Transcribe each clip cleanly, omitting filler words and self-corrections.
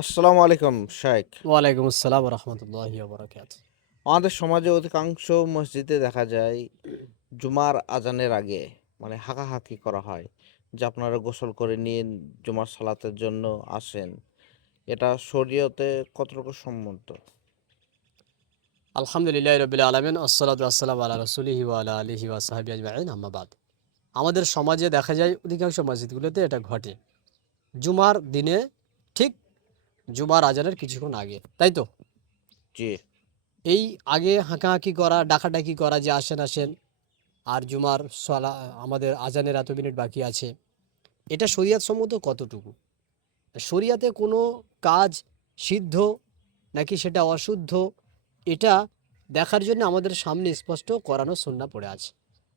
আসসালামু আলাইকুম শেখ। ওয়ালাইকুম আসসালাম রহমতুল্লাহি ওবরাকাতুহু। আমাদের সমাজে অধিকাংশ মসজিদে দেখা যায় জুমার আজানের আগে মানে হাঁকাহাঁকি করা হয় যে আপনারা গোসল করে নিন, জুমার সালাতের জন্য আসেন। এটা শরীয়তে কতটুকু সম্মত? আলহামদুলিল্লাহ রবিল আলমিন আসসালাতু আসসালাম আল্লাহ রসুলিহি ওয়ালা আলিহি ওয়াসাহাবি আজমাইন আম্মাবাদ। আমাদের সমাজে দেখা যায় অধিকাংশ মসজিদগুলোতে এটা ঘটে জুমার দিনে, ঠিক জুমার আজানের কিছুক্ষণ আগে, তাই তো? জি, এই আগে হাঁকাহাঁকি করা, ডাকাডাকি করা যে আসেন আসেন, আর জুমার সলা আমাদের আজানের এত মিনিট বাকি আছে, এটা শরিয়াত সম্মত কতটুকু? শরিয়াতে কোনো কাজ সিদ্ধ নাকি সেটা অশুদ্ধ, এটা দেখার জন্য আমাদের সামনে স্পষ্ট কোরআন ও সুন্নাহ পড়ে আছে।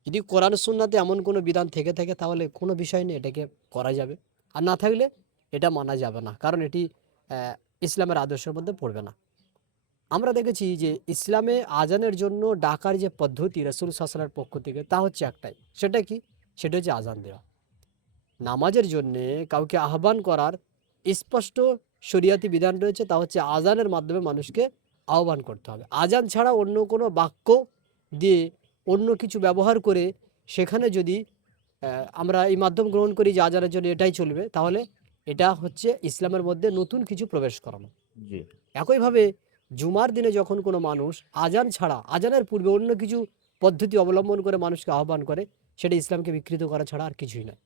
যদি কোরআন ও সুন্নাহতে এমন কোনো বিধান থেকে থাকে তাহলে কোনো বিষয় নেই, এটাকে করা যাবে। আর না থাকলে এটা মানা যাবে না, কারণ এটি ইসলামের আদর্শের মধ্যে পড়বে না। আমরা দেখেছি যে ইসলামে আজানের জন্য ডাকার যে পদ্ধতি রাসূল সাল্লাল্লাহু আলাইহি ওয়াসাল্লামের পক্ষ থেকে, তা হচ্ছে একটাই। সেটা কি? সেটা হচ্ছে আজান দেওয়া। নামাজের জন্যে কাউকে আহ্বান করার স্পষ্ট শরিয়াতি বিধান রয়েছে, তা হচ্ছে আজানের মাধ্যমে মানুষকে আহ্বান করতে হবে। আজান ছাড়া অন্য কোনো বাক্য দিয়ে, অন্য কিছু ব্যবহার করে সেখানে যদি আমরা এই মাধ্যম গ্রহণ করি যে আজানের জন্য এটাই চলবে, তাহলে এটা হচ্ছে ইসলামের মধ্যে নতুন কিছু প্রবেশ করানো। জি, একইভাবে জুমার দিনে যখন কোনো মানুষ আজান ছাড়া, আজানের পূর্বে অন্য কিছু পদ্ধতি অবলম্বন করে মানুষকে আহ্বান করে, সেটা ইসলামকে বিকৃত করা ছাড়া আর কিছুই নয়।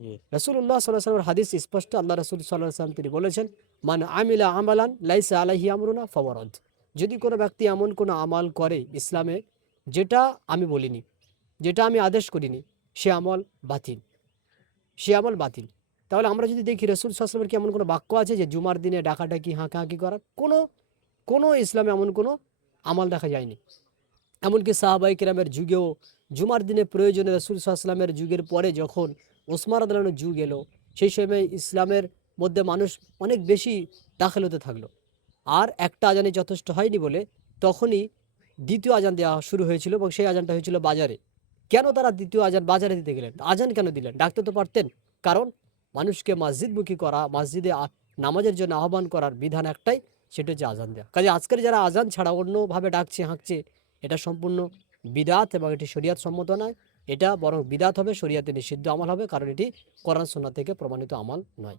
জি, রাসূলুল্লাহ সাল্লাল্লাহু আলাইহি ওয়াসাল্লামের হাদিস স্পষ্ট। আল্লাহ রাসূল সাল্লাল্লাহু আলাইহি ওয়াসাল্লাম তিনি বলেছেন, মান আমিলা আমালান লাইসা আলাইহি আমরুনা ফাওয়ারাদ। যদি কোনো ব্যক্তি এমন কোনো আমাল করে ইসলামে, যেটা আমি বলিনি, যেটা আমি আদেশ করিনি, সে আমল বাতিল, সে আমল বাতিল। তাহলে আমরা যদি দেখি রাসূল সাল্লাল্লাহু আলাইহি ওয়াসাল্লামের কি এমন কোনো বাক্য আছে যে জুমার দিনে ডাকাডাকি হাঁকাহাঁকি করার? কোনো ইসলামে এমন কোনো আমল দেখা যায়নি। এমনকি সাহাবাই কেরামের যুগেও জুমার দিনে প্রয়োজনে রাসূল সাল্লাল্লাহু আলাইহি ওয়াসাল্লামের যুগের পরে যখন ওসমান রাদিয়াল্লাহু আনহুর যুগ এলো, সেই সময় ইসলামের মধ্যে মানুষ অনেক বেশি দাখিল হতে থাকলো। আর একটা আজানই যথেষ্ট হয়নি বলে তখনই দ্বিতীয় আজান দেওয়া শুরু হয়েছিল, এবং সেই আজানটা হয়েছিল বাজারে। কেন তারা দ্বিতীয় আজান বাজারে দিতে গেলেন? আজান কেন দিলেন? ডাকতে তো পারতেন। কারণ মানুষকে মসজিদমুখী করা, মসজিদে নামাজের জন্য আহ্বান করার বিধান একটাই, সেটা হচ্ছে আজান দেওয়া। কাজে আজকের যারা আজান ছাড়া অন্যভাবে ডাকছে, হাঁকছে, এটা সম্পূর্ণ বিদাত, এবং এটি শরিয়াত সম্মত নয়। এটা বরং বিদাত হবে, শরিয়াতে নিষিদ্ধ আমল হবে, কারণ এটি কোরআন সুন্নাহ থেকে প্রমাণিত আমল নয়।